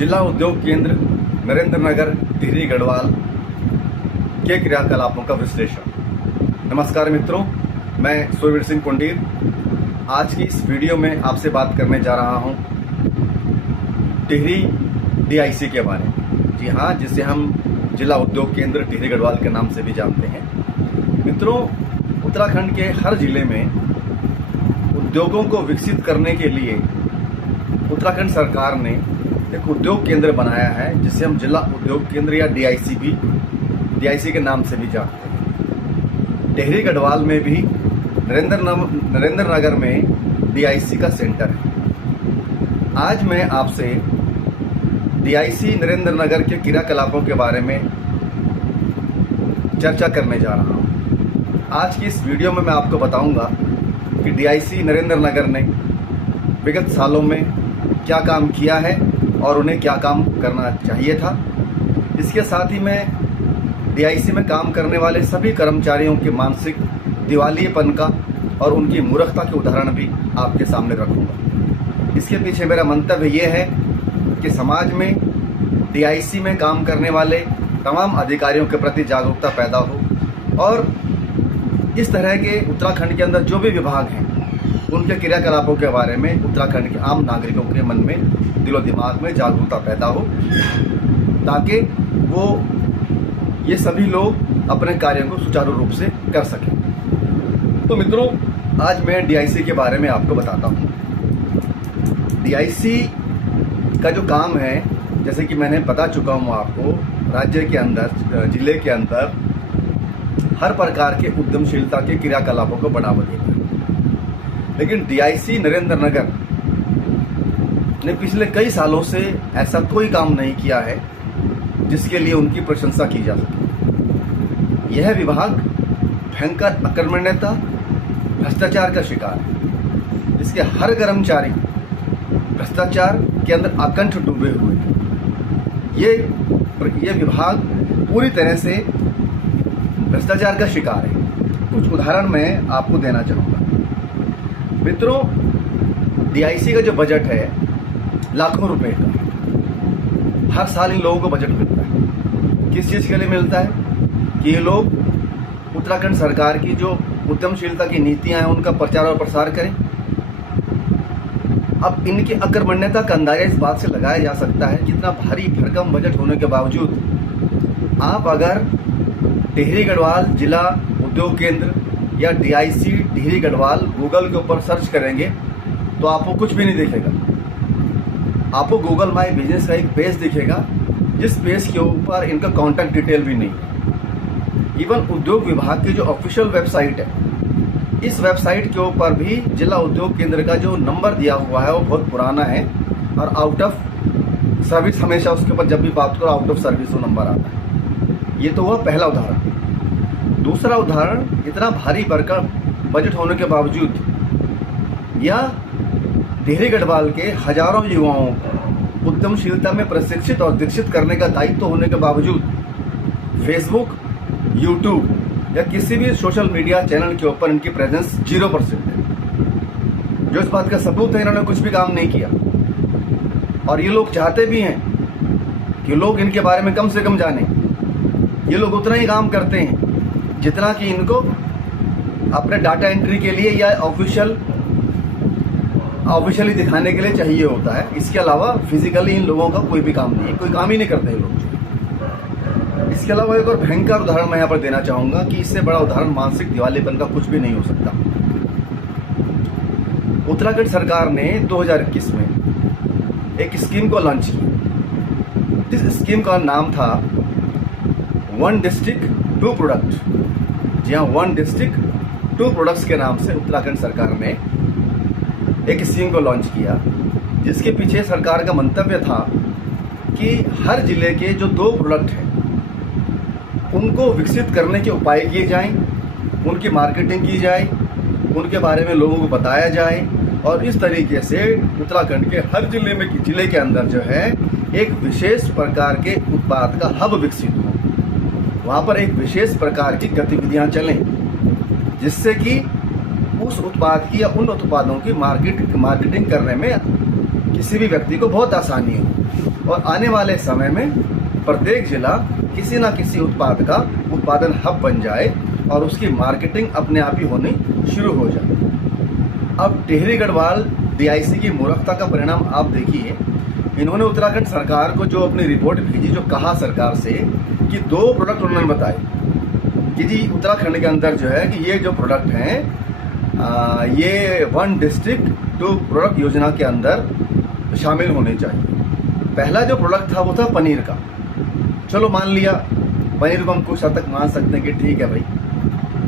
जिला उद्योग केंद्र नरेंद्र नगर टिहरी गढ़वाल के क्रियाकलापों का विश्लेषण। नमस्कार मित्रों, मैं सूर्यवीर सिंह पुंडीर आज की इस वीडियो में आपसे बात करने जा रहा हूं टिहरी डीआईसी के बारे में। जी हाँ, जिसे हम जिला उद्योग केंद्र टिहरी गढ़वाल के नाम से भी जानते हैं। मित्रों, उत्तराखंड के हर जिले में उद्योगों को विकसित करने के लिए उत्तराखंड सरकार ने एक उद्योग केंद्र बनाया है, जिसे हम जिला उद्योग केंद्र या डीआईसी के नाम से भी जानते हैं। टिहरी गढ़वाल में भी नरेंद्र नगर में डीआईसी का सेंटर है। आज मैं आपसे डीआईसी नरेंद्र नगर के क्रियाकलापों के बारे में चर्चा करने जा रहा हूं। आज की इस वीडियो में मैं आपको बताऊंगा कि डीआईसी नरेंद्र नगर ने विगत सालों में क्या काम किया है और उन्हें क्या काम करना चाहिए था। इसके साथ ही मैं डीआईसी में काम करने वाले सभी कर्मचारियों के मानसिक दिवालियेपन का और उनकी मूर्खता के उदाहरण भी आपके सामने रखूंगा। इसके पीछे मेरा मंतव्य ये है कि समाज में डीआईसी में काम करने वाले तमाम अधिकारियों के प्रति जागरूकता पैदा हो और इस तरह के उत्तराखंड के अंदर जो भी विभाग हैं उनके क्रियाकलापों के बारे में उत्तराखंड के आम नागरिकों के मन में, दिलो दिमाग में जागरूकता पैदा हो, ताकि वो ये सभी लोग अपने कार्यों को सुचारू रूप से कर सकें। तो मित्रों, आज मैं डीआईसी के बारे में आपको बताता हूँ। डीआईसी का जो काम है, जैसे कि मैंने बता चुका हूँ आपको, राज्य के अंदर, जिले के अंदर हर प्रकार के उद्यमशीलता के क्रियाकलापों को बढ़ावा देना है। लेकिन डीआईसी नरेंद्र नगर ने पिछले कई सालों से ऐसा कोई काम नहीं किया है जिसके लिए उनकी प्रशंसा की जा सके। यह विभाग भयंकर अकर्मण्यता, भ्रष्टाचार का शिकार है। इसके हर कर्मचारी भ्रष्टाचार के अंदर अकंठ डूबे हुए हैं। ये विभाग पूरी तरह से भ्रष्टाचार का शिकार है। कुछ उदाहरण मैं आपको देना चाहूँगा। मित्रों, डीआईसी का जो बजट है लाखों रुपए का, हर साल इन लोगों को बजट मिलता है। किस चीज़ के लिए मिलता है? कि ये लोग उत्तराखंड सरकार की जो उद्यमशीलता की नीतियां हैं उनका प्रचार और प्रसार करें। अब इनकी अकर्मण्यता का अंदाजा इस बात से लगाया जा सकता है कि इतना भारी भरकम बजट होने के बावजूद आप अगर टिहरी गढ़वाल जिला उद्योग केंद्र या डीआईसी टिहरी गढ़वाल गूगल के ऊपर सर्च करेंगे तो आपको कुछ भी नहीं दिखेगा। आपको गूगल माई बिजनेस का एक पेज दिखेगा, जिस पेज के ऊपर इनका कॉन्टैक्ट डिटेल भी नहीं है। इवन उद्योग विभाग की जो ऑफिशियल वेबसाइट है, इस वेबसाइट के ऊपर भी जिला उद्योग केंद्र का जो नंबर दिया हुआ है वो बहुत पुराना है और आउट ऑफ सर्विस, हमेशा उसके ऊपर जब भी बात करो आउट ऑफ सर्विस वो नंबर आता है। ये तो हुआ पहला उदाहरण। दूसरा उदाहरण, इतना भारी भरकम बजट होने के बावजूद या टिहरी गढ़वाल के हजारों युवाओं को उद्यमशीलता में प्रशिक्षित और दीक्षित करने का दायित्व होने के बावजूद फेसबुक, यूट्यूब या किसी भी सोशल मीडिया चैनल के ऊपर इनकी प्रेजेंस 0% है। जो इस बात का सबूत है इन्होंने कुछ भी काम नहीं किया। और ये लोग चाहते भी हैं कि लोग इनके बारे में कम से कम जाने। ये लोग उतना ही काम करते हैं जितना कि इनको अपने डाटा एंट्री के लिए या ऑफिशियली दिखाने के लिए चाहिए होता है। इसके अलावा फिजिकली इन लोगों का कोई भी काम नहीं है, कोई काम ही नहीं करते ये लोग। इसके अलावा एक और भयंकर उदाहरण मैं यहाँ पर देना चाहूँगा कि इससे बड़ा उदाहरण मानसिक दिवालियेपन का कुछ भी नहीं हो सकता। उत्तराखंड सरकार ने 2021 में एक स्कीम को लॉन्च किया। जिस स्कीम का नाम था वन डिस्ट्रिक्ट 2 प्रोडक्ट। जी हाँ, वन डिस्ट्रिक्ट 2 प्रोडक्ट्स के नाम से उत्तराखंड सरकार ने एक स्कीम को लॉन्च किया, जिसके पीछे सरकार का मंतव्य था कि हर जिले के जो 2 प्रोडक्ट हैं उनको विकसित करने के उपाय किए जाएं, उनकी मार्केटिंग की जाए, उनके बारे में लोगों को बताया जाए और इस तरीके से उत्तराखंड के हर जिले के अंदर जो है एक विशेष प्रकार के उत्पाद का हब विकसित हो। वहाँ पर एक विशेष प्रकार की गतिविधियाँ चलें, जिससे कि उस उत्पाद की या उन उत्पादों की मार्केटिंग करने में किसी भी व्यक्ति को बहुत आसानी हो और आने वाले समय में प्रत्येक जिला किसी ना किसी उत्पाद का उत्पादन हब बन जाए और उसकी मार्केटिंग अपने आप ही होनी शुरू हो जाए। अब टिहरी गढ़वाल डीआईसी की मूर्खता का परिणाम आप देखिए। इन्होंने उत्तराखंड सरकार को जो अपनी रिपोर्ट भेजी, जो कहा सरकार से कि 2 प्रोडक्ट उन्होंने बताए कि जी उत्तराखंड के अंदर जो है कि ये जो प्रोडक्ट हैं ये 1 डिस्ट्रिक्ट 2 प्रोडक्ट योजना के अंदर शामिल होने चाहिए। पहला जो प्रोडक्ट था वो था पनीर का। चलो मान लिया, पनीर को हम कुछ हद तक मान सकते हैं कि ठीक है भाई,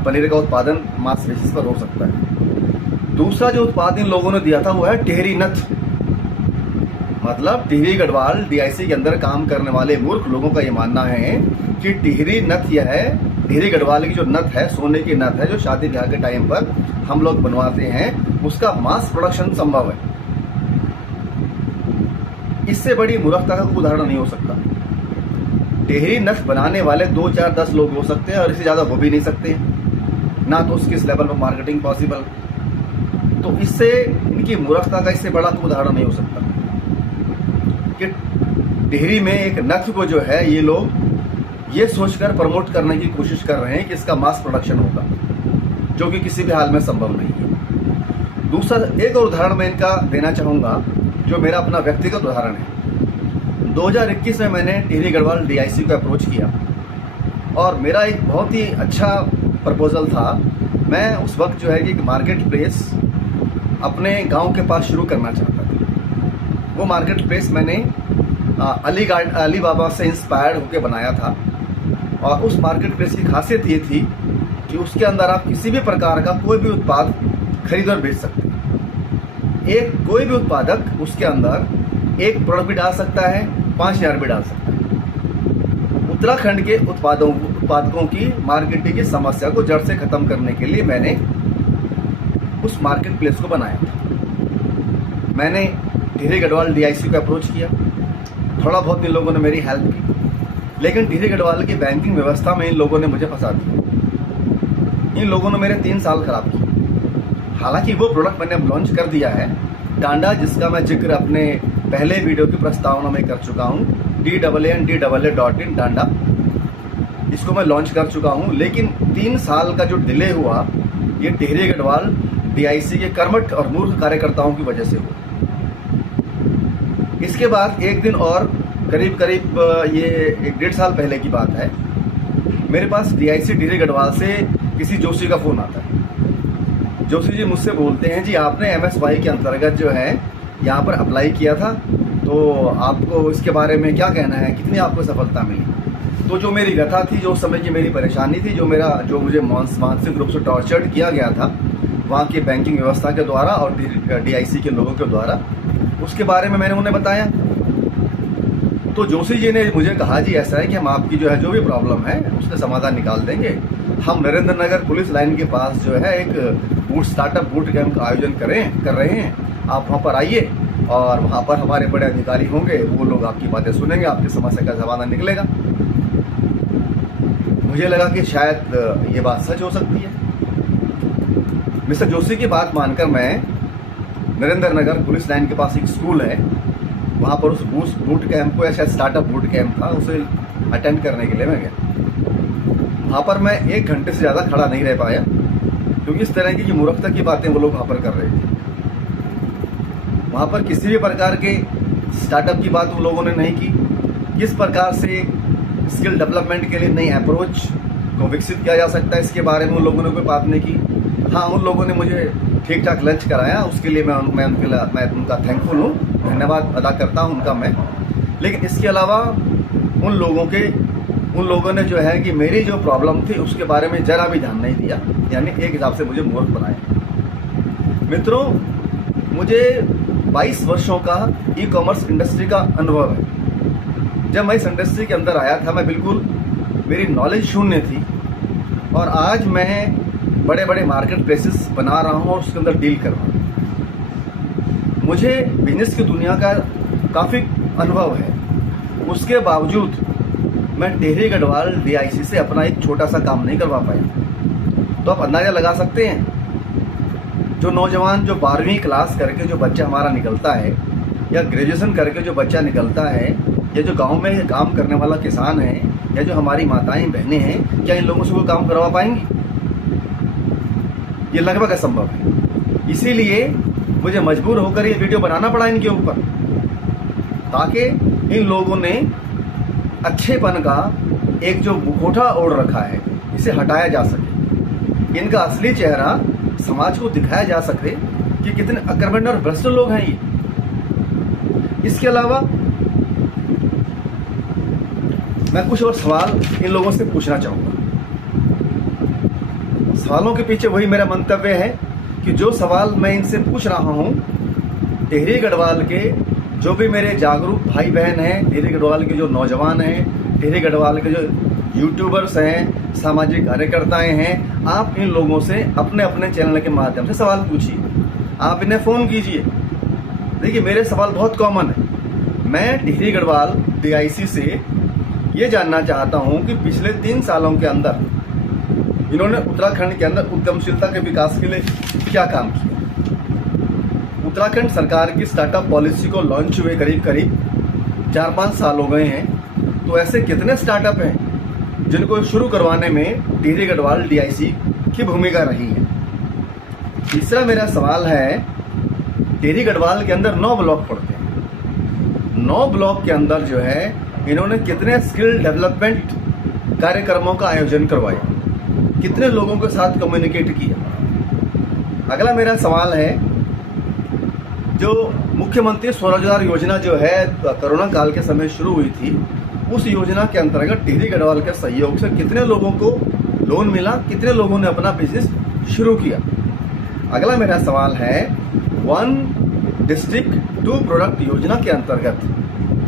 पनीर का उत्पादन मास बेसिस पर हो सकता है। दूसरा जो उत्पाद इन लोगों ने दिया था वो है टिहरी नथ। मतलब टिहरी गढ़वाल डीआईसी के अंदर काम करने वाले मूर्ख लोगों का ये मानना है कि टिहरी नथ यह है, टिहरी गढ़वाल की जो नथ है, सोने की नथ है, जो शादी ब्याह के टाइम पर हम लोग बनवाते हैं, उसका मास प्रोडक्शन संभव है। इससे बड़ी मूर्खता का कोई उदाहरण नहीं हो सकता। टिहरी नथ बनाने वाले 2, 4, 10 लोग हो सकते हैं और इससे ज़्यादा हो भी नहीं सकते, ना तो उसकी इस लेवल पर मार्केटिंग पॉसिबल। तो इससे इनकी मूर्खता का इससे बड़ा तो उदाहरण नहीं हो सकता कि टिहरी में एक नथ को जो है ये लोग ये सोचकर प्रमोट करने की कोशिश कर रहे हैं कि इसका मास प्रोडक्शन होगा, जो कि किसी भी हाल में संभव नहीं है। दूसरा एक और उदाहरण मैं इनका देना चाहूँगा, जो मेरा अपना व्यक्तिगत उदाहरण है। 2021 में मैंने टिहरी गढ़वाल डीआईसी को अप्रोच किया और मेरा एक बहुत ही अच्छा प्रपोजल था। मैं उस वक्त जो है कि एक मार्केट प्लेस अपने गांव के पास शुरू करना चाहता था। वो मार्केट प्लेस मैंने अली बाबा से इंस्पायर्ड होकर बनाया था और उस मार्केट प्लेस की खासियत ये थी कि उसके अंदर आप किसी भी प्रकार का कोई भी उत्पाद खरीद और बेच सकते हैं। कोई भी उत्पादक उसके अंदर 1 प्रोडक्ट भी डाल सकता है, 5000 भी डाल सकता है। उत्तराखंड के उत्पादकों की मार्केटिंग की समस्या को जड़ से खत्म करने के लिए मैंने उस मार्केट प्लेस को बनाया था। मैंने टिहरी गढ़वाल डीआईसी को अप्रोच किया, थोड़ा बहुत इन लोगों ने मेरी हेल्प की, लेकिन टिहरी गढ़वाल की बैंकिंग व्यवस्था में इन लोगों ने मुझे फंसा दिया। इन लोगों ने मेरे 3 साल खराब किए। हालांकि वो प्रोडक्ट मैंने अब लॉन्च कर दिया है, डांडा, जिसका मैं जिक्र अपने पहले वीडियो की प्रस्तावना में कर चुका हूँ, DANDA.in डांडा, इसको मैं लॉन्च कर चुका हूँ। लेकिन 3 साल का जो डिले हुआ ये टिहरी गढ़वाल डीआईसी के कर्मठ और मूर्ख कार्यकर्ताओं की वजह से हुआ। इसके बाद एक दिन और करीब ये 1.5 साल पहले की बात है, मेरे पास डीआईसी टिहरी गढ़वाल से किसी जोशी का फ़ोन आता है। जोशी जी मुझसे बोलते हैं, जी आपने MSY के अंतर्गत जो है यहाँ पर अप्लाई किया था, तो आपको इसके बारे में क्या कहना है, कितनी आपको सफलता मिली। तो जो मेरी व्यथा थी, जो उस समय की मेरी परेशानी थी, जो मुझे मानसिक रूप से टॉर्चर्ड किया गया था वहाँ की बैंकिंग व्यवस्था के द्वारा और डीआईसी के लोगों के द्वारा, उसके बारे में मैंने उन्हें बताया। तो जोशी जी ने मुझे कहा, जी ऐसा है कि हम आपकी जो है जो भी प्रॉब्लम है उसका समाधान निकाल देंगे। हम नरेंद्र नगर पुलिस लाइन के पास जो है एक स्टार्टअप बूट कैंप का आयोजन कर रहे हैं, आप वहाँ पर आइए और वहाँ पर हमारे बड़े अधिकारी होंगे, वो लोग आपकी बातें सुनेंगे, आपकी समस्या का समाधान निकलेगा। मुझे लगा कि शायद ये बात सच हो सकती है। मिस्टर जोशी की बात मानकर मैं नरेंद्र नगर पुलिस लाइन के पास एक स्कूल है, वहाँ पर उस बूट कैंप को, या शायद स्टार्टअप बूट कैंप था, उसे अटेंड करने के लिए मैं गया। वहाँ पर मैं 1 घंटे से ज़्यादा खड़ा नहीं रह पाया, क्योंकि इस तरह की मूर्खता की बातें वो लोग वहाँ पर कर रहे थे। वहाँ पर किसी भी प्रकार के स्टार्टअप की बात उन लोगों ने नहीं की, किस प्रकार से स्किल डेवलपमेंट के लिए नई अप्रोच को विकसित किया जा सकता है, इसके बारे में उन लोगों ने कोई बात नहीं की। हाँ, उन लोगों ने मुझे ठीक ठाक लंच कराया, उसके लिए मैं उनका थैंकफुल हूँ, धन्यवाद अदा करता हूँ उनका मैं। लेकिन इसके अलावा उन लोगों ने जो है कि मेरी जो प्रॉब्लम थी उसके बारे में जरा भी ध्यान नहीं दिया, यानी एक हिसाब से मुझे मूर्ख बनाया। मित्रों, मुझे 22 वर्षों का ई-कॉमर्स इंडस्ट्री का अनुभव है। जब मैं इस इंडस्ट्री के अंदर आया था, मैं बिल्कुल, मेरी नॉलेज शून्य थी, और आज मैं बड़े बड़े मार्केट प्लेसेस बना रहा हूँ और उसके अंदर डील कर रहा हूँ। मुझे बिजनेस की दुनिया का काफ़ी अनुभव है, उसके बावजूद मैं टिहरी गढ़वाल डीआईसी से अपना एक छोटा सा काम नहीं करवा पाया। तो आप अंदाज़ा लगा सकते हैं, जो नौजवान, जो 12वीं क्लास करके जो बच्चा हमारा निकलता है, या ग्रेजुएशन करके जो बच्चा निकलता है, या जो गांव में काम करने वाला किसान है, या जो हमारी माताएं बहनें हैं, क्या इन लोगों से कोई काम करवा पाएंगी? ये लगभग असंभव है। इसीलिए मुझे मजबूर होकर ये वीडियो बनाना पड़ा इनके ऊपर, ताकि इन लोगों ने अच्छेपन का एक जो मुखौटा ओढ़ रखा है इसे हटाया जा सके, इनका असली चेहरा समाज को दिखाया जा सके कि कितने आक्रमण और भ्रष्ट लोग हैं ये। इसके अलावा मैं कुछ और सवाल इन लोगों से पूछना चाहूँगा। सवालों के पीछे वही मेरा मंतव्य है कि जो सवाल मैं इनसे पूछ रहा हूँ, टिहरी गढ़वाल के जो भी मेरे जागरूक भाई बहन हैं, टिहरी गढ़वाल के जो नौजवान हैं, टिहरी गढ़वाल के जो यूट्यूबर्स हैं, सामाजिक कार्यकर्ताएं हैं, आप इन लोगों से अपने अपने चैनल के माध्यम से सवाल पूछिए, आप इन्हें फ़ोन कीजिए। देखिए, मेरे सवाल बहुत कॉमन है। मैं टिहरी गढ़वाल DIC से ये जानना चाहता हूँ कि पिछले 3 सालों के अंदर इन्होंने उत्तराखंड के अंदर उद्यमशीलता के विकास के लिए क्या काम किया। उत्तराखंड सरकार की स्टार्टअप पॉलिसी को लॉन्च हुए करीब 4-5 साल हो गए हैं, तो ऐसे कितने स्टार्टअप हैं जिनको शुरू करवाने में टिहरी गढ़वाल DIC की भूमिका रही है। तीसरा मेरा सवाल है, टिहरी गढ़वाल के अंदर 9 ब्लॉक पड़ते हैं। 9 ब्लॉक के अंदर जो है इन्होंने कितने स्किल डेवलपमेंट कार्यक्रमों का आयोजन करवाया, कितने लोगों के साथ कम्युनिकेट किया। अगला मेरा सवाल है, जो मुख्यमंत्री स्वरोजगार योजना जो है कोरोना काल के समय शुरू हुई थी, उस योजना के अंतर्गत टिहरी गढ़वाल के सहयोग से कितने लोगों को लोन मिला, कितने लोगों ने अपना बिजनेस शुरू किया। अगला मेरा सवाल है, 1 डिस्ट्रिक्ट 2 प्रोडक्ट योजना के अंतर्गत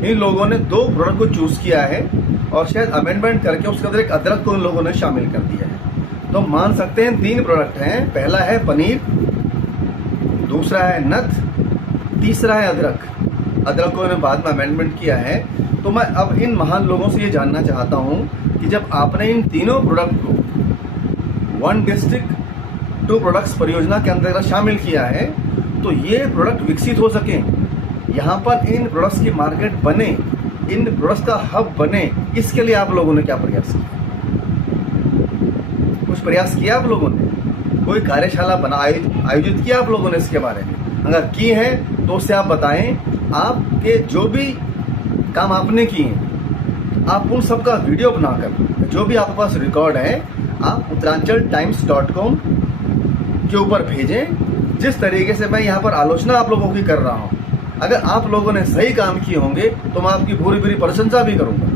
इन लोगों ने 2 प्रोडक्ट को चूज किया है और शायद अमेंडमेंट करके उसके अंदर एक अदरक को इन लोगों ने शामिल कर दिया है। तो मान सकते हैं 3 प्रोडक्ट हैं, पहला है पनीर, दूसरा है नथ, तीसरा है अदरक। अदरक को इन्होंने बाद में अमेंडमेंट किया है। तो मैं अब इन महान लोगों से ये जानना चाहता हूँ कि जब आपने इन तीनों प्रोडक्ट को 1 डिस्ट्रिक्ट 2 प्रोडक्ट्स परियोजना के अंतर्गत शामिल किया है, तो ये प्रोडक्ट विकसित हो सके, यहाँ पर इन प्रोडक्ट्स की मार्केट बने, इन प्रोडक्ट्स का हब बने, इसके लिए आप लोगों ने क्या प्रयास किया? कुछ प्रयास किया आप लोगों ने? कोई कार्यशाला आयोजित किया आप लोगों ने इसके बारे में? अगर की है तो उससे आप बताएं। आपके जो भी काम आपने किए हैं, आप उन सब का वीडियो बनाकर, जो भी आपके पास रिकॉर्ड है, आप uttaranchal-times.com के ऊपर भेजें। जिस तरीके से मैं यहाँ पर आलोचना आप लोगों की कर रहा हूँ, अगर आप लोगों ने सही काम किए होंगे तो मैं आपकी पूरी पूरी प्रशंसा भी करूँगा।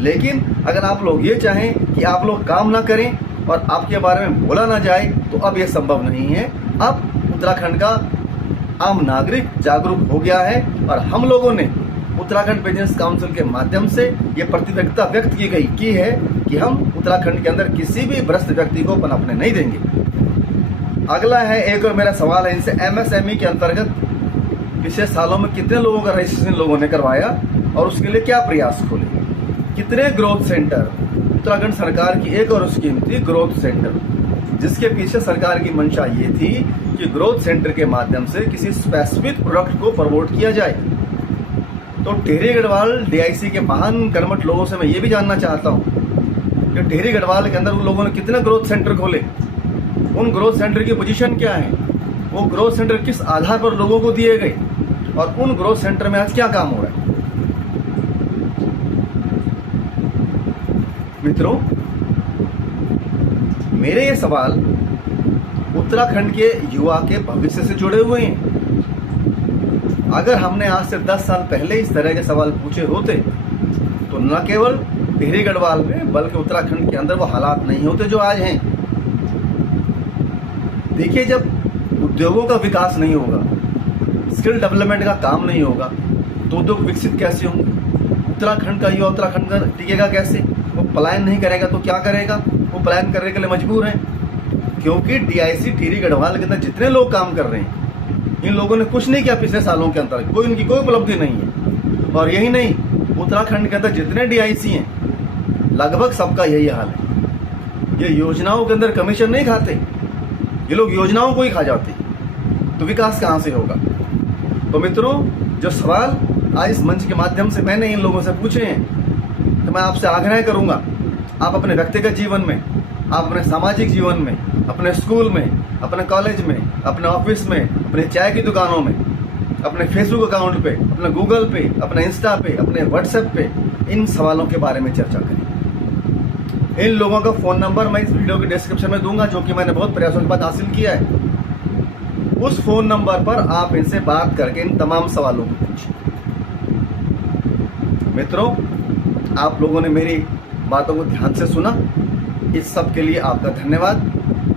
लेकिन अगर आप लोग ये चाहें कि आप लोग काम ना करें और आपके बारे में बोला ना जाए, तो अब यह संभव नहीं है। अब उत्तराखंड का आम नागरिक जागरूक हो गया है और हम लोगों ने उत्तराखंड बिजनेस काउंसिल के माध्यम से ये प्रतिबद्धता व्यक्त की है कि हम उत्तराखंड के अंदर किसी भी भ्रष्ट व्यक्ति को पनपने नहीं देंगे। अगला है, एक और मेरा सवाल है इनसे, MSME के अंतर्गत पिछले सालों में कितने लोगों का रजिस्ट्रेशन लोगों ने करवाया और उसके लिए क्या प्रयास खोले? कितने ग्रोथ सेंटर? उत्तराखंड सरकार की एक और स्कीम थी ग्रोथ सेंटर, जिसके पीछे सरकार की मंशा ये थी कि ग्रोथ सेंटर के माध्यम से किसी स्पेसिफिक प्रोडक्ट को प्रमोट किया जाए। तो टिहरी गढ़वाल DIC के महान कर्मठ लोगों से मैं ये भी जानना चाहता हूँ कि टिहरी गढ़वाल के अंदर उन लोगों ने कितने ग्रोथ सेंटर खोले, उन ग्रोथ सेंटर की पोजीशन क्या है, वो ग्रोथ सेंटर किस आधार पर लोगों को दिए गए और उन ग्रोथ सेंटर में आज क्या काम हो रहा है। मित्रों, मेरे ये सवाल उत्तराखंड के युवा के भविष्य से जुड़े हुए हैं। अगर हमने आज से 10 साल पहले इस तरह के सवाल पूछे होते तो न केवल टिहरी गढ़वाल में बल्कि उत्तराखंड के अंदर वो हालात नहीं होते जो आज हैं। देखिए, जब उद्योगों का विकास नहीं होगा, स्किल डेवलपमेंट का काम नहीं होगा, तो उद्योग विकसित कैसे होंगे? उत्तराखंड का युवा उत्तराखंड का टिकेगा कैसे? वो पलायन नहीं करेगा तो क्या करेगा? वो पलायन करने के लिए मजबूर है, क्योंकि DIC टिहरी गढ़वाल के अंदर जितने लोग काम कर रहे हैं, इन लोगों ने कुछ नहीं किया पिछले सालों के अंदर, कोई उनकी कोई उपलब्धि नहीं है। और यही नहीं, उत्तराखंड के अंदर जितने DIC हैं, लगभग सबका यही हाल है। ये योजनाओं के अंदर कमीशन नहीं खाते, ये लोग योजनाओं को ही खा जाते, तो विकास कहाँ से होगा? तो मित्रों, जो सवाल आज इस मंच के माध्यम से मैंने इन लोगों से पूछे हैं, तो मैं आपसे आग्रह करूंगा, आप अपने व्यक्तिगत जीवन में, आप अपने सामाजिक जीवन में, अपने स्कूल में, अपने कॉलेज में, अपने ऑफिस में, अपने चाय की दुकानों में, अपने फेसबुक अकाउंट पे, अपने गूगल पे, अपने इंस्टा पे, अपने व्हाट्सएप पे इन सवालों के बारे में चर्चा करें। इन लोगों का फोन नंबर मैं इस वीडियो के डिस्क्रिप्शन में दूंगा, जो कि मैंने बहुत प्रयासों के बाद हासिल किया है। उस फोन नंबर पर आप इनसे बात करके इन तमाम सवालों को पूछिए। मित्रों, आप लोगों ने मेरी बातों को ध्यान से सुना, इस सब के लिए आपका धन्यवाद।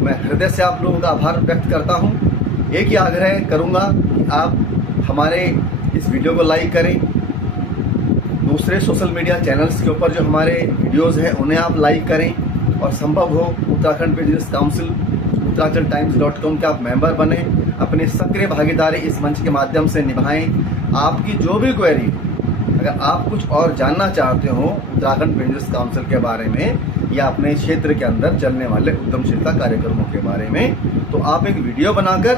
मैं हृदय से आप लोगों का आभार व्यक्त करता हूं। एक ही आग्रह करूंगा कि आप हमारे इस वीडियो को लाइक करें, दूसरे सोशल मीडिया चैनल्स के ऊपर जो हमारे वीडियोस हैं उन्हें आप लाइक करें, और संभव हो उत्तराखंड बिजनेस काउंसिल uttarakhand.times.com के आप मेंबर बने, अपनी सक्रिय भागीदारी इस मंच के माध्यम से निभाएं। आपकी जो भी क्वेरी, अगर आप कुछ और जानना चाहते हो उत्तराखंड बिजनेस काउंसिल के बारे में या अपने क्षेत्र के अंदर चलने वाले उद्यमशीलता कार्यक्रमों के बारे में, तो आप एक वीडियो बनाकर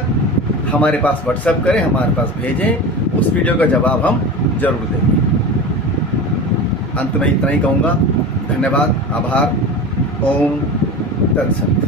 हमारे पास व्हाट्सएप करें, हमारे पास भेजें। उस वीडियो का जवाब हम जरूर देंगे। अंत में इतना ही कहूँगा, धन्यवाद, आभार, ओम तत्सत।